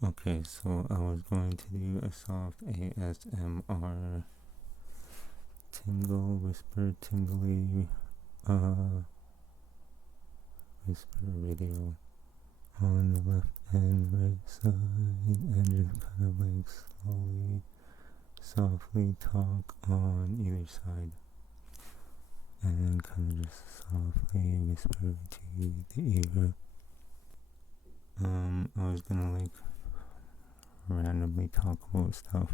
Okay, so I was going to do a soft ASMR tingle, whisper, tingly, whisper video on the left and right side, and just kind of like slowly, softly talk on either side, and then kind of just softly whisper to the ear. I was gonna like randomly talk about stuff.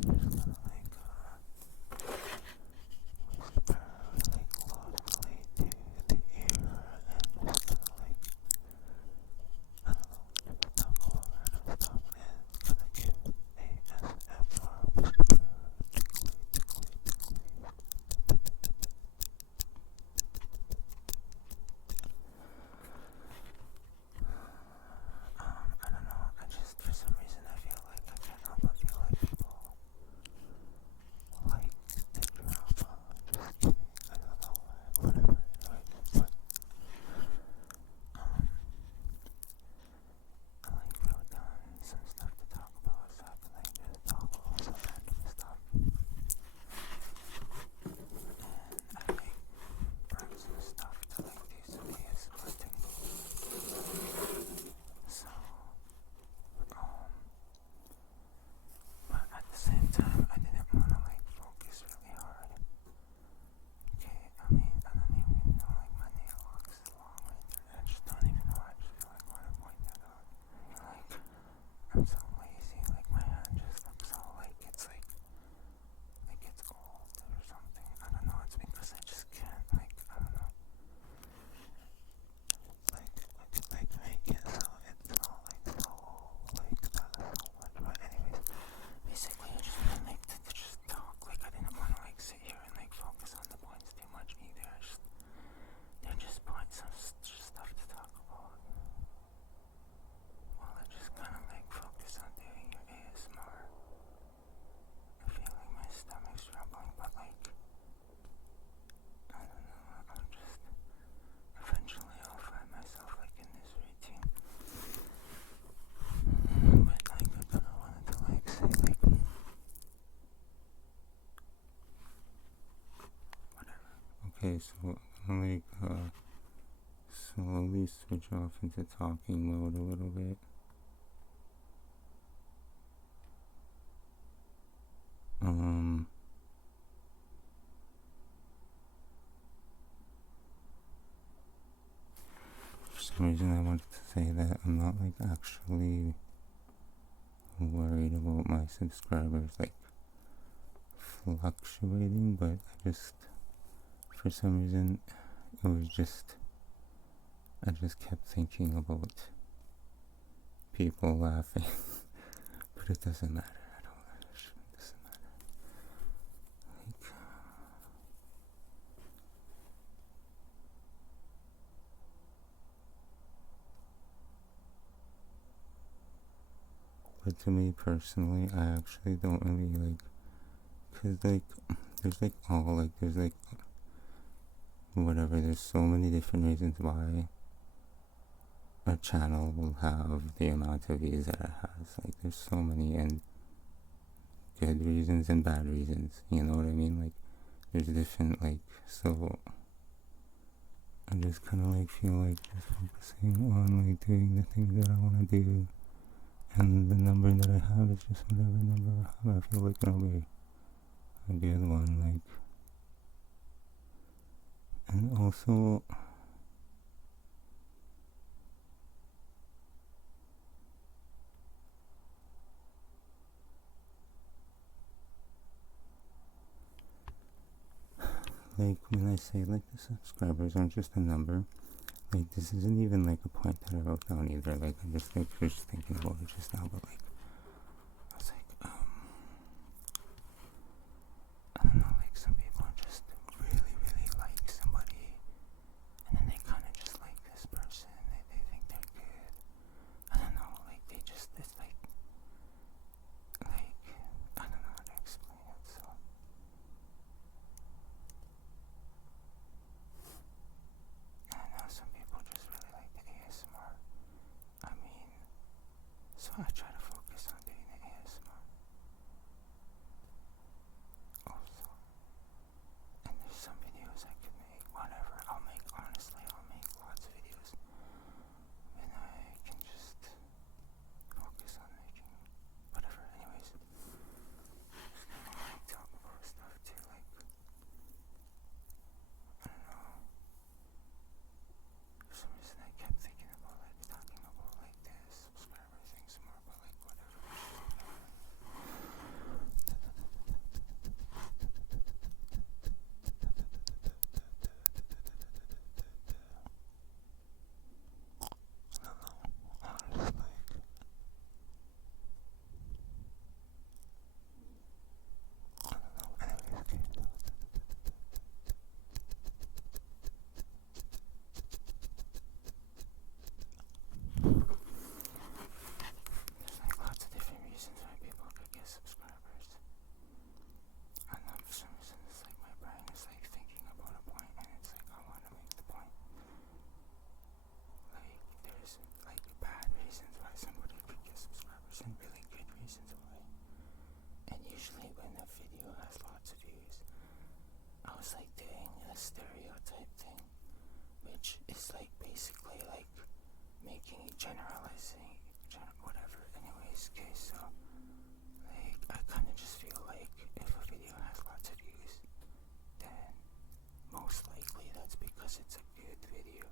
Just gonna like whisper really closely to the ear, and just gonna like, I don't know, just talk about random stuff, and gonna give ASMR whisper tickly, tickly, tickly. I don't know, I just, for some reason, I feel like I can't help but feel like people like the drama. Just kidding, I don't know, whatever, but I like wrote down some stuff to talk about, so I can like just talk about some random stuff. And I like brought some stuff to like do some ASMR tingles. So, but at the same time, I didn't want to like focus really hard. Okay, I mean, I don't even know like my nail looks long right there. I just don't even know. I just feel like I want to point that out. Like, I'm so lazy. Like my hand just looks so like it's old or something. I don't know. It's because I just can't. Like, I don't know. Like I could like make it so it's not like so like that so much. But anyways, basically I just wanted like to just talk. Like I didn't want to like sit here and like focus on the points too much either. They're just points of stuff to talk about. While I just kind of like focus on doing your ASMR. I feel like my stomach's rumbling, but like I don't know. I'm just eventually I'll find myself like in this routine. But like I kind of wanted to like say like whatever. Okay, so I'm like slowly switch off into talking mode a little bit. For some reason I wanted to say that I'm not like actually worried about my subscribers like fluctuating, but I just, for some reason, it was just, I just kept thinking about people laughing, but it doesn't matter. It doesn't matter. Like, but to me personally, I actually don't really like, cause like, there's like all like, there's like, whatever, there's so many different reasons why a channel will have the amount of views that it has. Like, there's so many, and good reasons and bad reasons, you know what I mean? Like, there's different, like, so I just kind of like feel like just focusing on like doing the things that I want to do, and the number that I have is just whatever number I have. I feel like that'll be a good one. Like, and also like when I say like the subscribers aren't just a number, like this isn't even like a point that I wrote down either. Like I'm just like just thinking about it just now, but like I was like, I don't know, like some people just really, really like somebody, and then they kind of just like this person, they think they're good. I don't know, like they just, it's like, I don't know how to explain it, so. I know some people just really like the ASMR. I mean, some really good reasons why. And usually when a video has lots of views, I was like doing a stereotype thing, which is like basically like making generalizing, whatever. Anyways, okay, so like I kind of just feel like if a video has lots of views, then most likely that's because it's a good video.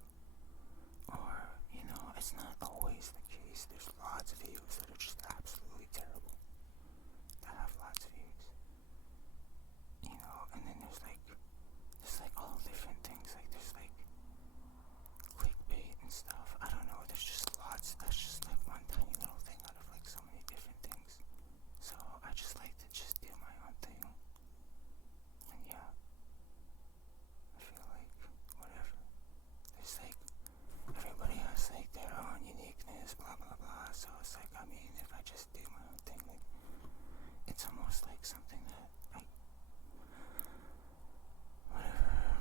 Or, you know, it's not always the case. There's lots of videos that are just absolutely terrible that have lots of views. You know, and then there's like all different things. Like there's like clickbait and stuff. I don't know. There's just lots. That's just like one tiny little thing out of like so many different things. So I just like to just do my own thing. And yeah, I feel like whatever. There's like everybody has like their own uniqueness, blah blah blah. So it's like, I mean, if I just do my own thing, like it's almost like something that like whatever.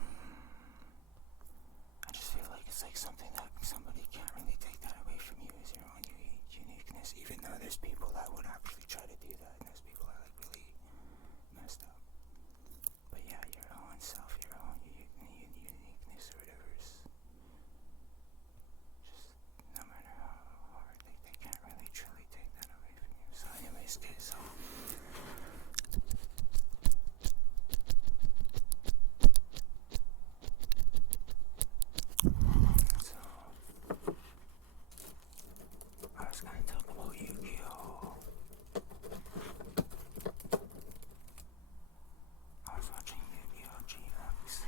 I just feel like it's like something that somebody can't really take that away from you, is your own uniqueness, even though there's people that would actually try to do that, and there's people that like really messed up. But yeah, your own self, your own uniqueness or whatever is just, no matter how hard, like they can't really truly take that away from you. So anyways, okay, so I was gonna talk about Yu-Gi-Oh! I was watching Yu-Gi-Oh! GX.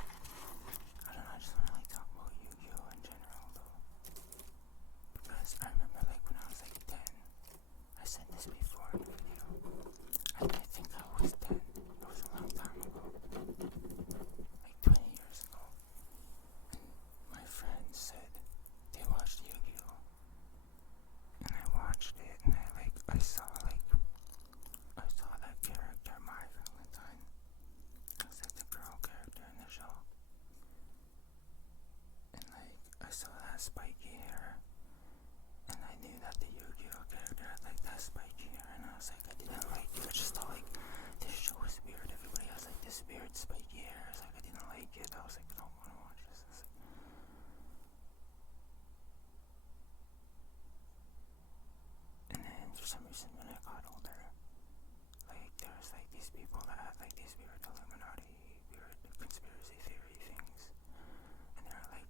I don't know, I just wanna like talk about Yu-Gi-Oh! In general though. Because I remember like when I was like 10, I said this before in a video, and I think I was 10, it was a long time ago, like 20 years ago, and my friends said they watched Yu-Gi-Oh! And I watched it, and I saw that character, My Valentine. It was like the girl character in the show. And like, I saw that spiky hair, and I knew that the Yu-Gi-Oh! Character had like that spiky hair, and I was like, I didn't like it. I just thought like, this show is weird. Everybody has like this weird spiky hair. It's like, I didn't like it. I was like, I don't want to watch this. And then for some reason when I got older, like there was like these people that had like these weird Illuminati, weird conspiracy theory things, and they're like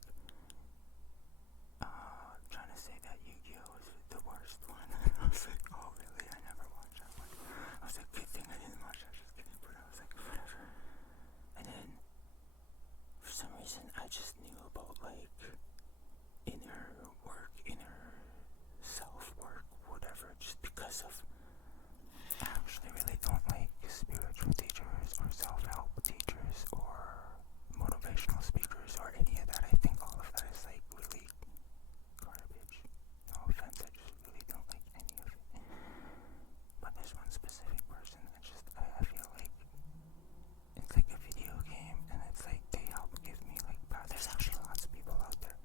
trying to say that Yu-Gi-Oh! Was the worst one. And I was like, oh really? I never watched that one. I was like, good thing I didn't watch that, just kidding, but I was like, whatever. And then for some reason I just knew about like inner work, inner self-work, whatever, just because of I actually really don't like spiritual teachers or self-help teachers or motivational speakers or any of that. I think all of that is like really garbage. No offense, I just really don't like any of it. But there's one specific person that just I feel like it's like a video game, and it's like they help give me like power. There's actually lots of people out there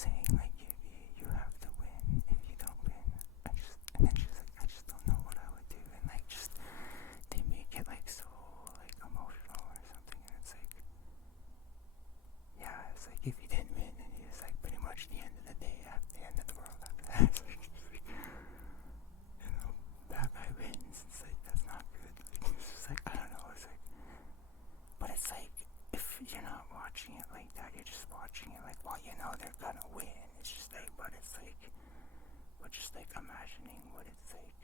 saying like you have to win. If you don't win, and then she's like, I just don't know what I would do, and like just they make it like so like emotional or something, and it's like, yeah, it's like if you didn't win, and it's like pretty much the end of the day, after the end of the world after that. It's like, bad guy wins. It's like that's not good. Like, it's just like I don't know. It's like, but it's like if you're not watching it like that, you're just watching it like, well, they're gonna win. It's just like, but it's like, we're just like imagining what it's like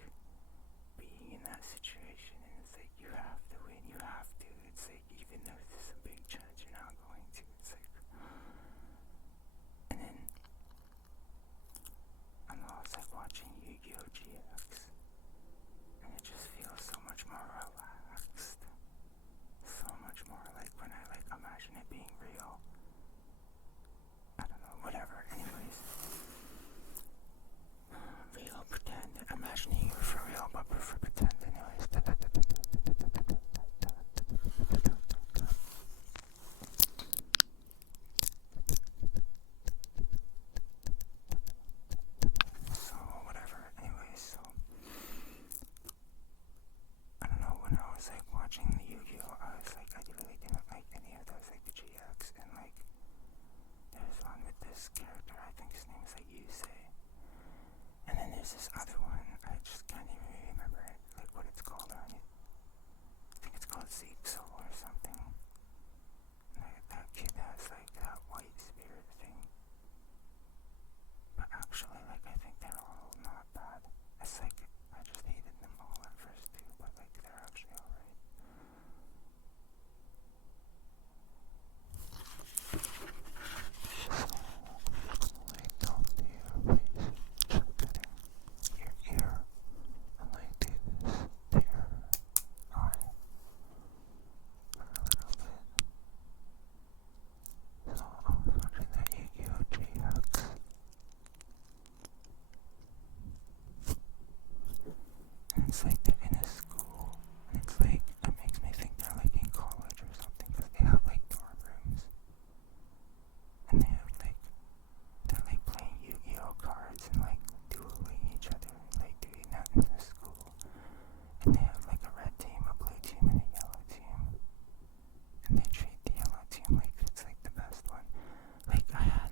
being in that situation, and it's like you have to win. You have to. It's like even though there's a big chance you're not going to. It's like, and then I don't know. It's like watching Yu-Gi-Oh! GX. And it just feels so much more relaxed. So much more like when I like imagine it being real. I don't know, whatever. Anyways. Real pretend. Imagining it for real, but for pretend. Anyways. So whatever. Anyways, so I don't know, when I was like watching the Yu-Gi-Oh! I was like, I really didn't like any of those, like the GX, and like there's one with this character, I think his name is like Yusei, and then there's this other one, I just can't even remember it, like what it's called, I think it's called Zixo or something, and like, that kid has like that white spirit thing, but actually like I think they're all not bad. It's like I just hated them all at first too, but like they're actually alright. Like talk to your face, just cutting your ear, and like do this to your eye for a little bit. So I was watching that Yu-Gi-Oh! GX. And it's like they're in a school, and it's like, it makes me think they're like in college or something, because they have like dorm rooms, and they have like, they're like playing Yu-Gi-Oh! Cards and like dueling each other, like doing that in the school, and they have like a red team, a blue team, and a yellow team, and they treat the yellow team like it's like the best one. Like I had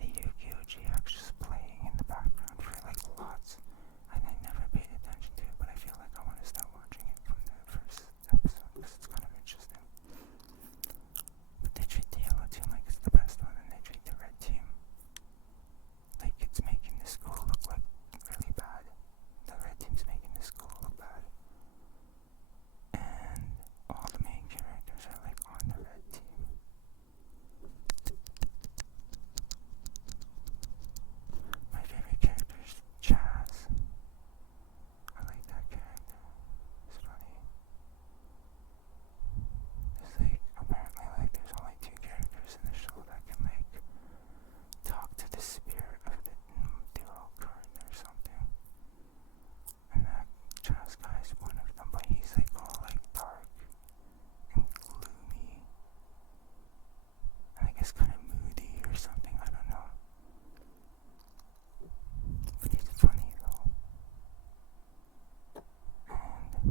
the Yu-Gi-Oh! GX just playing in the background for like lots, and I never paid attention to it, but I feel like I want to start watching it from the first episode because it's kind of interesting. But they treat the yellow team like it's the best one, and they treat the red team like it's making the school look like really bad. The red team's making the school look bad, and all the main characters are like on the red team. My favorite character is Chaz. I like that character. It's funny. There's like, apparently like there's only 2 characters in the show that can like talk to the spirit of the duo card or something. And that Chaz guy is one of them, but he's like all like dark and gloomy. And I guess kind of moody or something, I don't know. But he's funny though. And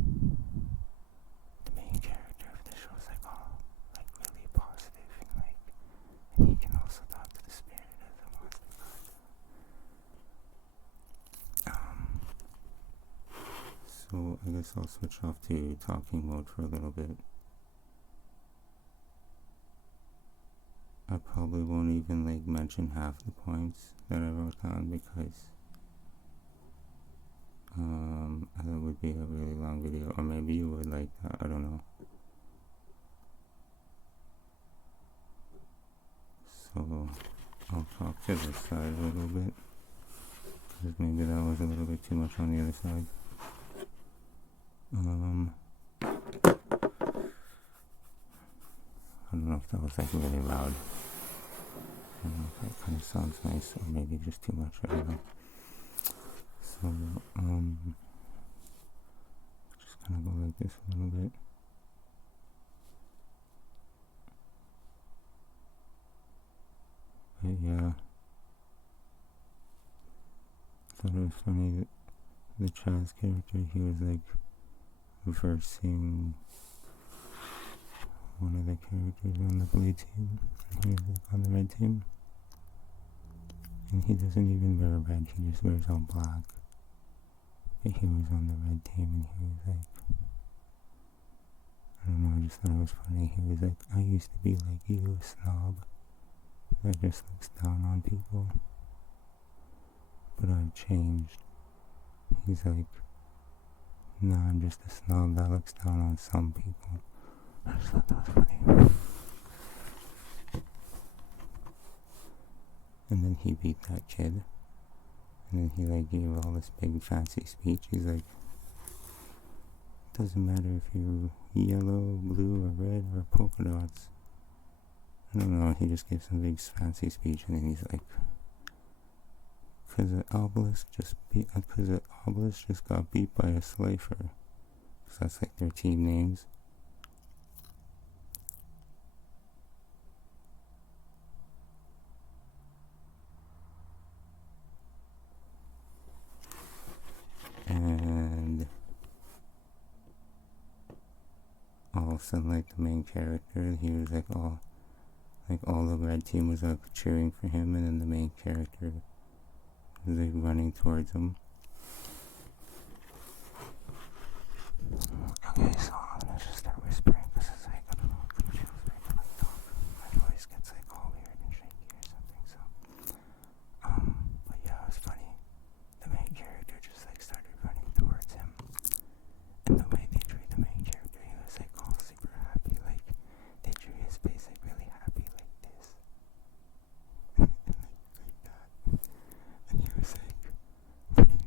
the main character of the show is like all like really positive and like, and he can also talk to the spirit of the monster god. So I guess I'll switch off to talking mode for a little bit. I probably won't even like mention half the points that I wrote down because that would be a really long video, or maybe you would like that, I don't know. So I'll talk to this side a little bit, because maybe that was a little bit too much on the other side. I don't know if that was like really loud. I don't know if that kind of sounds nice, or maybe just too much, I don't know. So, just kind of go like this a little bit. But yeah, thought it was funny that the Chaz character, he was like versing one of the characters on the blue team. He was like on the red team. And he doesn't even wear red, he just wears all black. But he was on the red team and he was like, I don't know, I just thought it was funny. He was like, I used to be like you, a snob that just looks down on people. But I've changed. He's like, no, I'm just a snob that looks down on some people. I just thought that was funny. And then he beat that kid. And then he like gave all this big fancy speech. He's like, doesn't matter if you're yellow, blue, or red, or polka dots. I don't know, he just gives some big fancy speech and then he's like, Cause the obelisk just got beat by a Slifer. Cause that's like their team names. And all of a sudden, like the main character, he was like all the red team was like cheering for him, and then the main character was like running towards him. Okay, so I'm gonna just start whispering because it's like, I don't know, it feels weird to like talk. My voice gets like all weird and shaky or something, so. But yeah, it was funny. The main character just like started running towards him. And the way they drew the main character, he was like all super happy, like they drew his face like really happy like this. And like that. And he was like running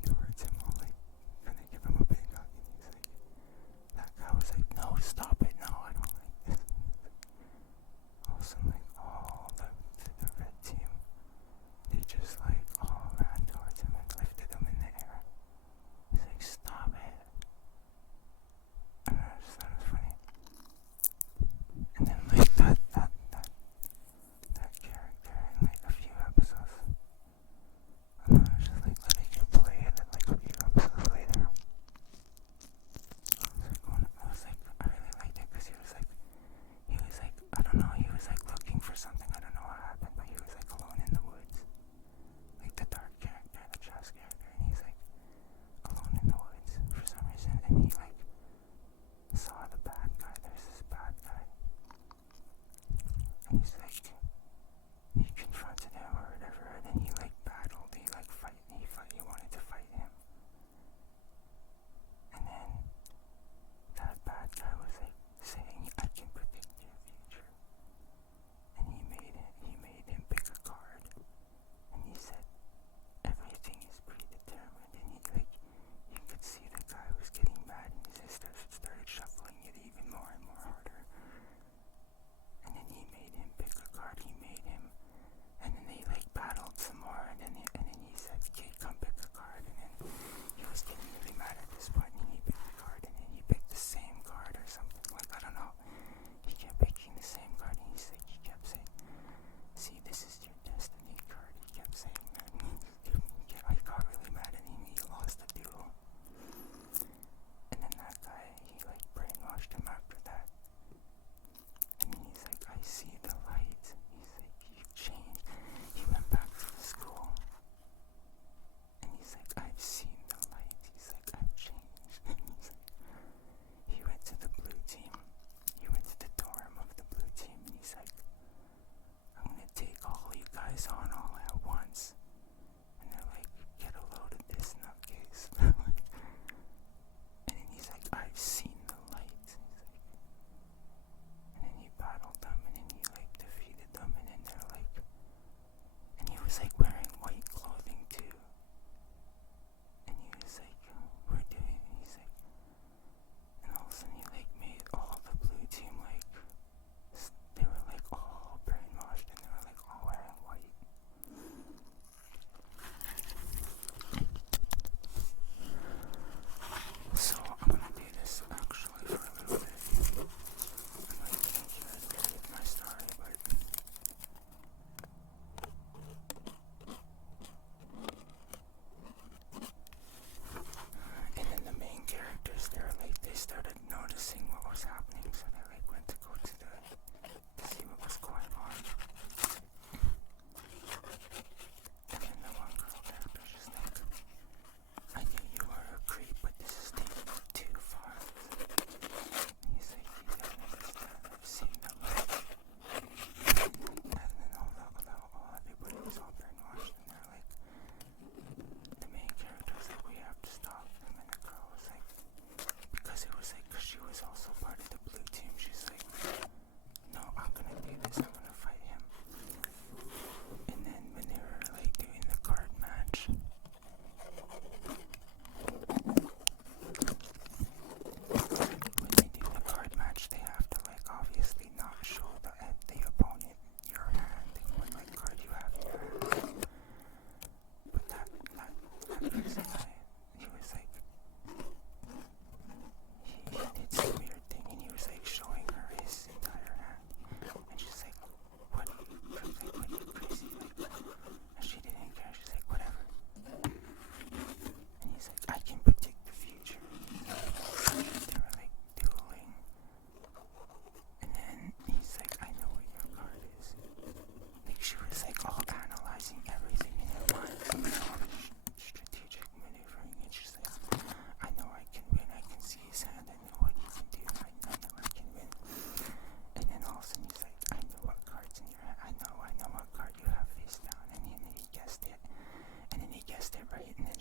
guessed it right. And then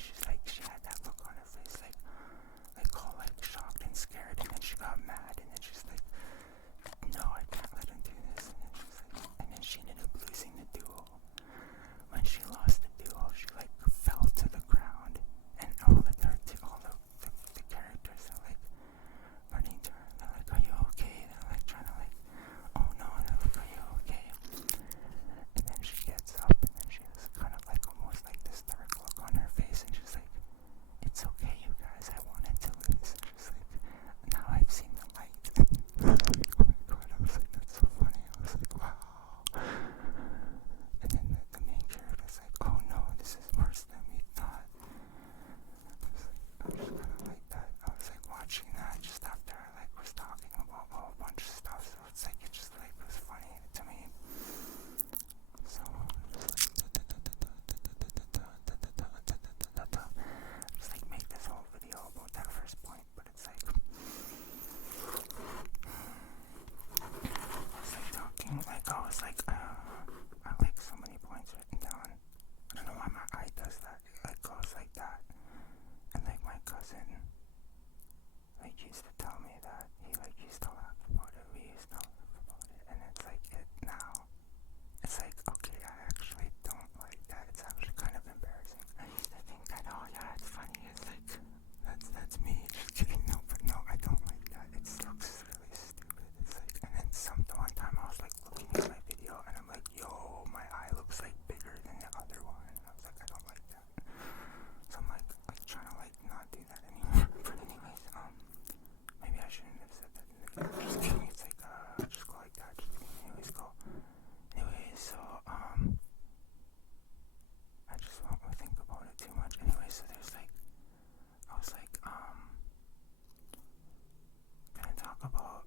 she had that look on her face, like all like shocked and scared. And then she got mad, and then she's like, no, I can't let him do this. And then she ended up losing the duel. When she lost the duel, she like fell to the ground, and all the characters are like running to her. They're like, are you okay? They're like trying to like, oh no, they're like, are you okay? And then she gets up, and then she has kind of like almost like this dark look on her face, and she's like, it's okay, you guys, I wanted to lose. And she's like, now I've seen the light. Oh my god, I was like, that's so funny. I was like, wow. And then the main character's like, oh no, this is worse than we thought. I was just kind of like that. I was like watching that just after I like was talking about a whole bunch of stuff, so it's like it just like was funny to me. So just like make this whole video about that first point, but it's like I was like talking like I was like so many points written down. I don't know why my eye does that. It like goes like that. And like my cousin like used to tell me that he like used to laugh about it. We used to laugh about it. And it's like it now. It's like, okay, I actually don't like that. It's actually kind of embarrassing. I used to think that, oh yeah, it's funny. It's like that's me. Just kidding. No, but no, I don't like that. It looks really stupid. It's like, and then one time I was like looking at my video and I'm like, yo, my eye looks like bigger than the other one. And I was like, I don't like that. So I'm like trying to like not do that anymore. But anyways, maybe I shouldn't have said that in the video. Just kidding. It's like just go like that. Just kidding. Anyways, go. Anyways, so I just won't think about it too much. Anyway, so there's like I was like gonna talk about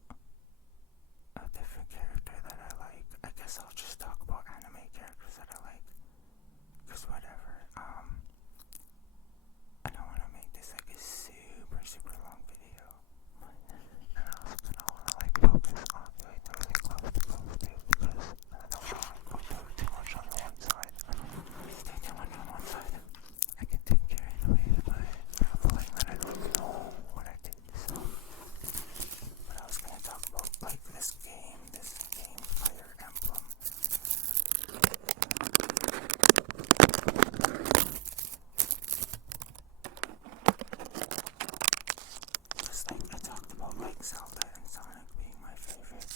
a different character that I like. I guess I'll just talk about anime characters that I like. Cause whatever. I don't wanna make this like a super long video. And I was gonna wanna like focus on doing the really close to because I don't wanna go too much on one side. Stay too much on one side. I get too carried away by rambling that I don't know what I did. So but I was gonna talk about like this game Fire Emblem. Just like I talked about like Zelda and Sonic being my favorite,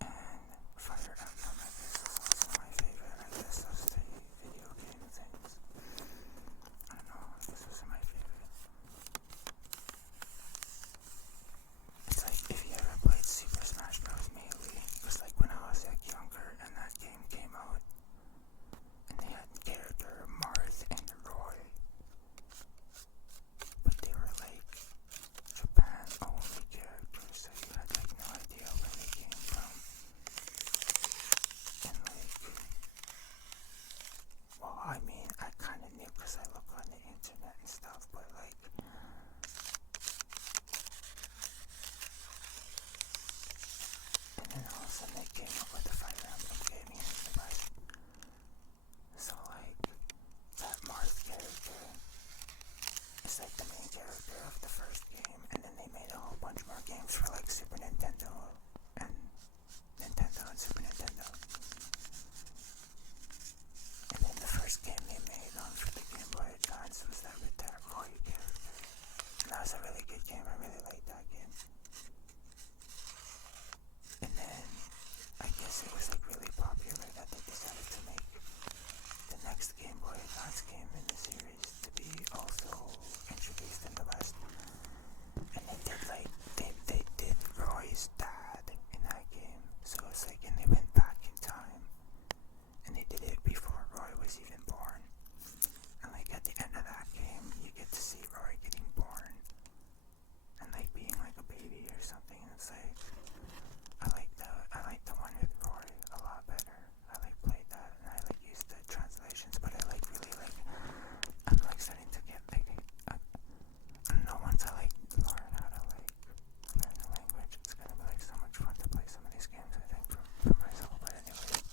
and Fire Emblem I guess is also my favorite. I guess those three video game things. I don't know, I guess those are my favorite. It's like if you ever played Super Smash Bros. Melee, it was like when I was like younger and that game came out, and they had character Marth and Roy, but they were like Japan only characters, so you had like no idea where they came from. And like, well, I mean, I kind of knew because I look on the internet and stuff, but like, and then all of a sudden they came up with the Fire Emblem gaming universe. So like, that Marth character is like the main character of the first game, and then they made a whole bunch more games for like Super Nintendo and Super Nintendo. And then the first game they made for the Game Boy Advance was that with that Roy character. And that was a really good game. I really liked that game. And then I guess it was like really popular that they decided to make the next Game Boy Advance game in the series to be also introduced in the West. And they did like they did Roy's dad in that game. So it's like, and they went back in time and they did it before Roy was even born. And like at the end of that game you get to see Roy getting born and like being like a baby or something, and it's like I like the one with Roy a lot better. I like played that and I like used the translations, but I like really like I'm like starting to get like I don't know, once I like learn how to like learn the language, it's gonna be like so much fun to play some of these games, I think, for myself. But anyway,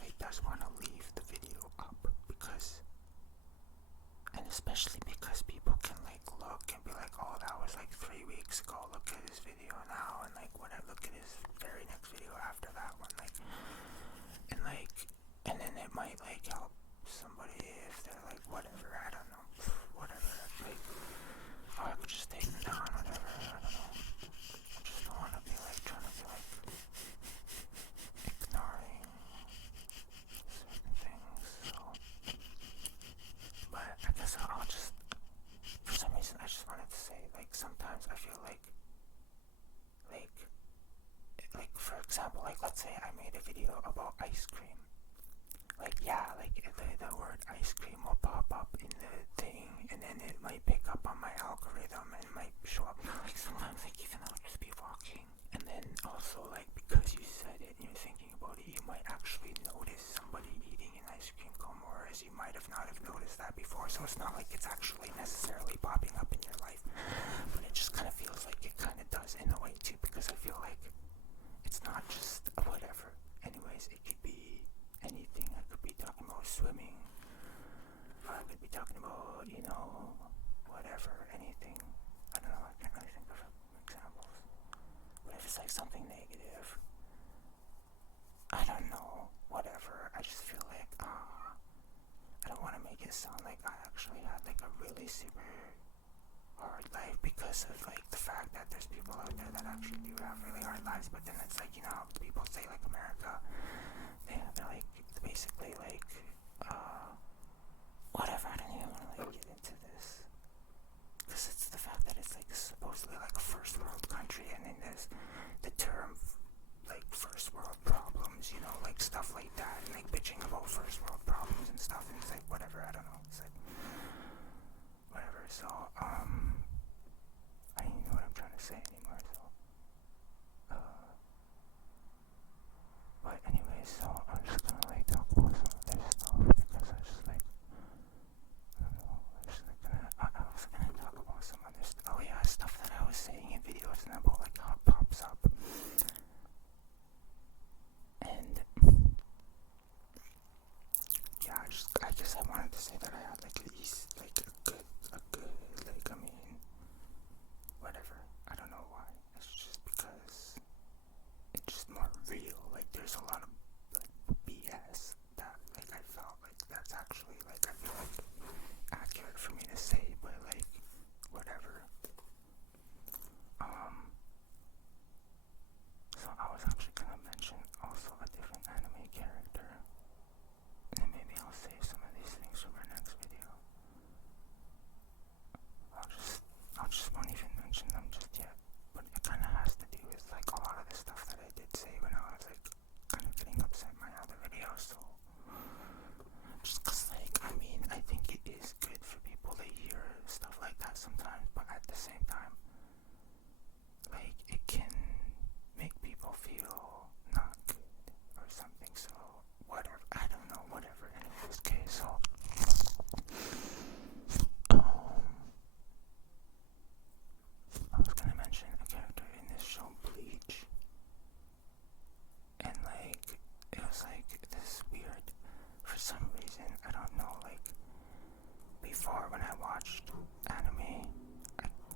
actually does want to leave the video up because, and especially because people can like look and be like, oh, that was like 3 weeks ago, look at his video now, and like when I look at his very next video after that one, like, and then it might like help somebody if they're like, whatever, I don't know, whatever, like, oh, I could just take them down, whatever, I don't know, I just don't want to be like, trying to be like, ignoring certain things, so, but I guess I'll just, for some reason, I just wanted to say, like, sometimes I feel like, for example, like, let's say I made a video about ice cream, like, yeah, like, the word ice cream will pop up in the thing, and then it might pick up on my algorithm, and it might show up, like, sometimes, like, even I'll just be walking, and then also, like, because you said it and you're thinking about it, you might actually notice somebody eating an ice cream cone, whereas you might have not have noticed that before, so it's not like it's actually necessarily popping up in your life, but it just kind of feels like it kind of does in a way, too, because I feel like it's not just whatever. Anyways, it could be anything. I could be talking about swimming, or I could be talking about, you know, whatever, anything. I don't know, I can't really think of examples. What if it's like something negative? I don't know, whatever. I just feel like, I don't want to make it sound like I actually had like a really super hard life because of like the fact that there's people out there that actually do have really hard lives, but then it's like, you know, people say like America, they're like basically like whatever, I don't even want to like get into this because it's the fact that it's like supposedly like a first world country, and then there's the term like first world problems, you know, like stuff like that, and like bitching about first world problems and stuff, and it's like whatever, I don't know, it's like whatever. So I don't even know what I'm trying to say anymore, so but anyway, so I'm just gonna like talk about some of this stuff because I just like, I don't know, I was gonna talk about some other stuff. Oh yeah, stuff that I was saying in videos and about like how it pops up, and yeah, I guess I wanted to say that I had like at least like a good like, I mean, whatever, I don't know why, it's just because it's just more real, like there's a lot of like BS that like I felt like that's actually like I feel like accurate for me to say, but like whatever. So I was actually gonna mention also a different anime character, and maybe I'll save some of these things for my next video. I just won't even mention them just yet, but it kind of has to do with like a lot of the stuff that I did say when I was like kind of getting upset in my other videos. So just cause like, I mean, I think it is good for people to hear stuff like that sometimes, but at the same time, like it can make people feel not good or something. So whatever, I don't know, whatever. Anyways, okay, so I was gonna mention a character in this show, Bleach, and like it was like this weird, for some reason, I don't know, like before when I watched anime,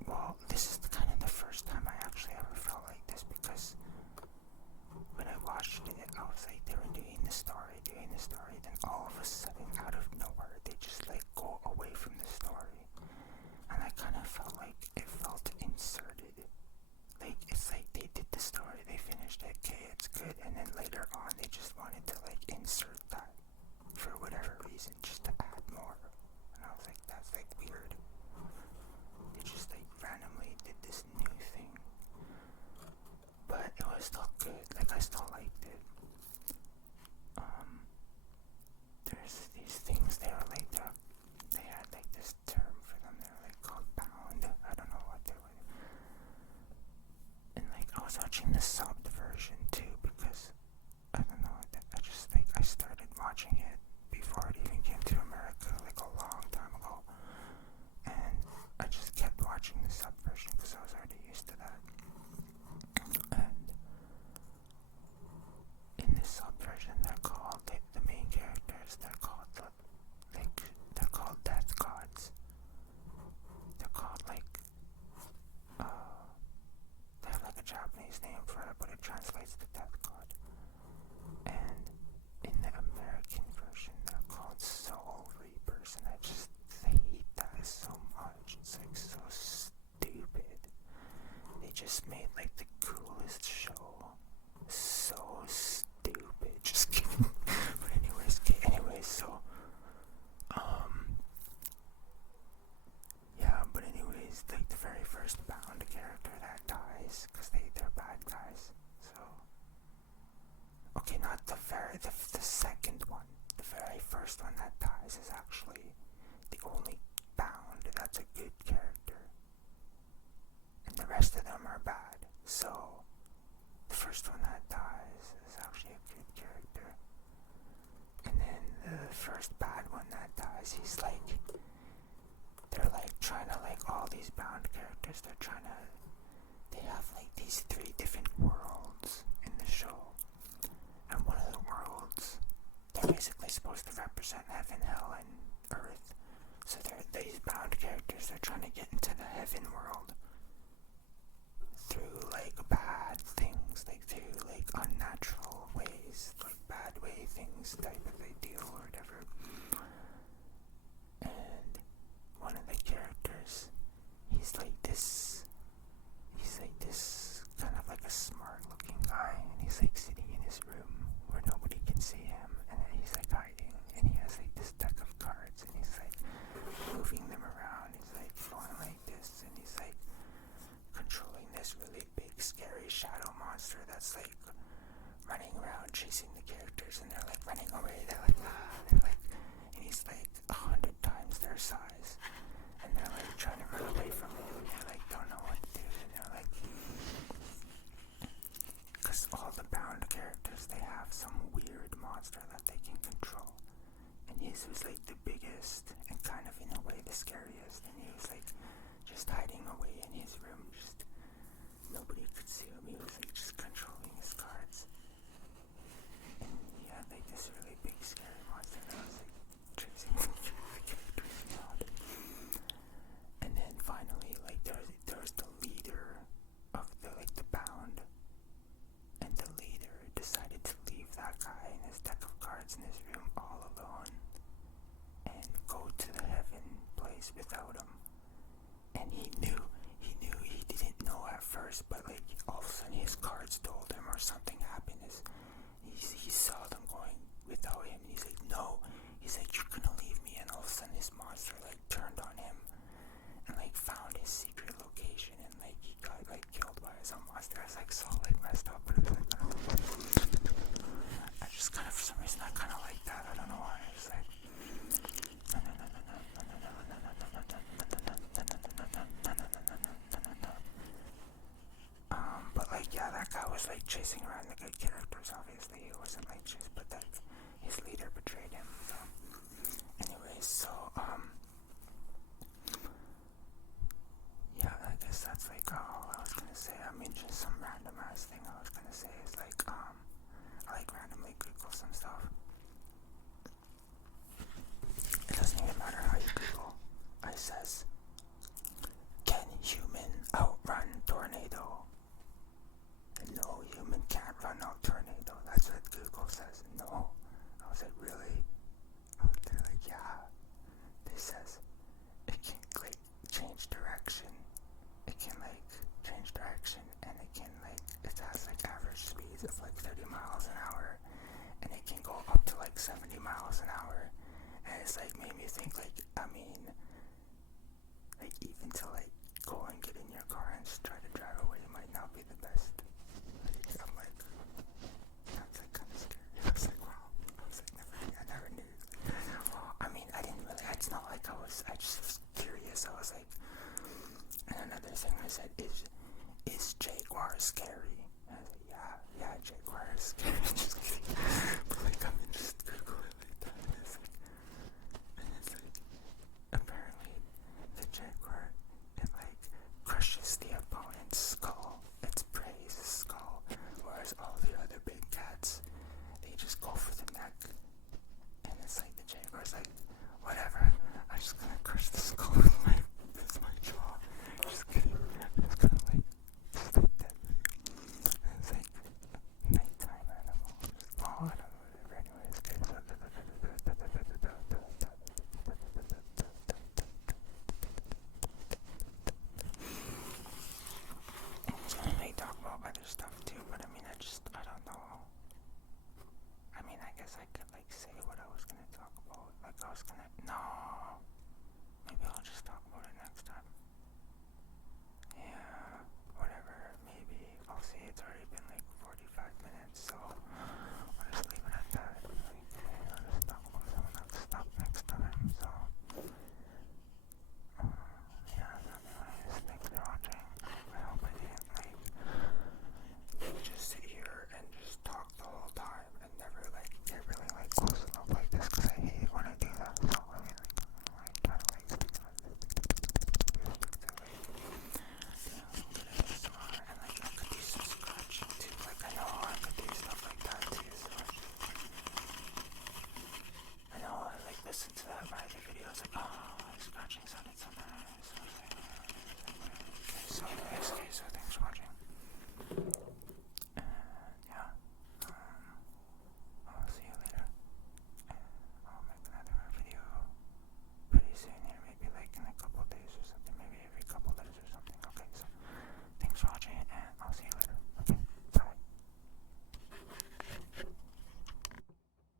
well, this is kind of the first time I actually ever felt like this, because when I watched it, I was like, they were doing the story, then all of a sudden, out of nowhere, they just like go away from the story, and I kind of felt like it felt inserted. Like, it's like they did the story, they finished it, okay, it's good, and then later on, they just wanted to like insert that for whatever reason, just to add more, and I was like, that's like weird. They just like randomly did this new thing, but it was still good, like I still liked it. There's these things, they had like this term for them, they were like called bound, I don't know what they were, and like I was watching the subbed version too, because I don't know, I just like, I started watching it before it even came to America, like a long time ago, and I just kept watching the sub version because I was already used to that. And in this sub version, they're called the that dies is actually a good character. And then the first bad one that dies, he's like, they're like trying to, like, all these bound characters, they have like these 3 different worlds in the show. And one of the worlds, they're basically supposed to represent heaven, hell, and earth. So these bound characters, they're trying to get into the heaven world through like bad things, like through like unnatural ways, like bad way things type of a deal or whatever. And one of the characters, he's like this kind of like a smart looking guy, and he's like sitting in his room where nobody can see him, and he's like hiding, and he has like this deck of cards, and he's like moving them around, he's like going like this, and he's like controlling this really big scary shadow monster that's like running around chasing the characters, and they're like running away, they're like, and he's like 100 times their size, and they're like trying to run away from him, and they like don't know what to do, and they're like, because all the bound characters, they have some weird monster that they can control, and his was like the biggest and kind of in a way the scariest, and he was like just hiding away in his room, just nobody could see him, he was like just controlling his cards, and he had like this really big scary monster that was like chasing the characters around. And then finally, like there was the leader of the bound, and the leader decided to leave that guy and his deck of cards in his room all alone and go to the heaven place without him. And he didn't know at first, but like all of a sudden his cards told him, or something happened, he saw them going without him, and he's like, no, he's like, you're gonna leave me, and all of a sudden his monster like turned on him and like found his secret location, and like he got like killed by his own monster. I was like so like messed up, but it was like I just kind of, for some reason I kind of like that, I don't know why. It's like but like yeah, that guy was like chasing around the good characters, obviously he wasn't like chased, but that his leader betrayed him. So anyways, so yeah, I guess that's like all I was gonna say. I mean, just some random ass thing I was gonna say is like I like randomly Google some stuff. It doesn't even matter how you Google. It says, can human outrun tornado? No, human can't run out tornado. That's what Google says. No. I was like, really? They're like, yeah. This says it can like change direction. It can like change direction, and it can like, it has like average speeds of like 30 miles an hour, and it can go up to like 70 miles an hour. And it's like made me think like, I mean, like even to like go and get in your car and just try to drive away might not be the best. Like, I'm like, that's like kind of scary. I was like, wow. I was like, I never knew. I mean, I didn't really, it's not like I just was curious. I was like, and another thing I said is Jaguar scary? And I was like, yeah, Jaguar is scary. Just kidding. But like, I mean, just Google it like that. And it's like, apparently the Jaguar, it like crushes the opponent's skull, its prey's skull, whereas all the other big cats, they just go for the neck. And it's like the Jaguar's like, whatever, I'm just gonna crush the skull with my jaw. Just kidding. It's gonna like sleep deadly. And it's like nighttime animal. Oh, I don't know, whatever. Anyways, okay. I may talk about other stuff too, but I mean, I don't know. I mean, I guess I could like say what I was gonna talk about. Like I was gonna, no. Maybe I'll just talk about it next time. Yeah, whatever. Maybe I'll see. It's already been like 45 minutes, so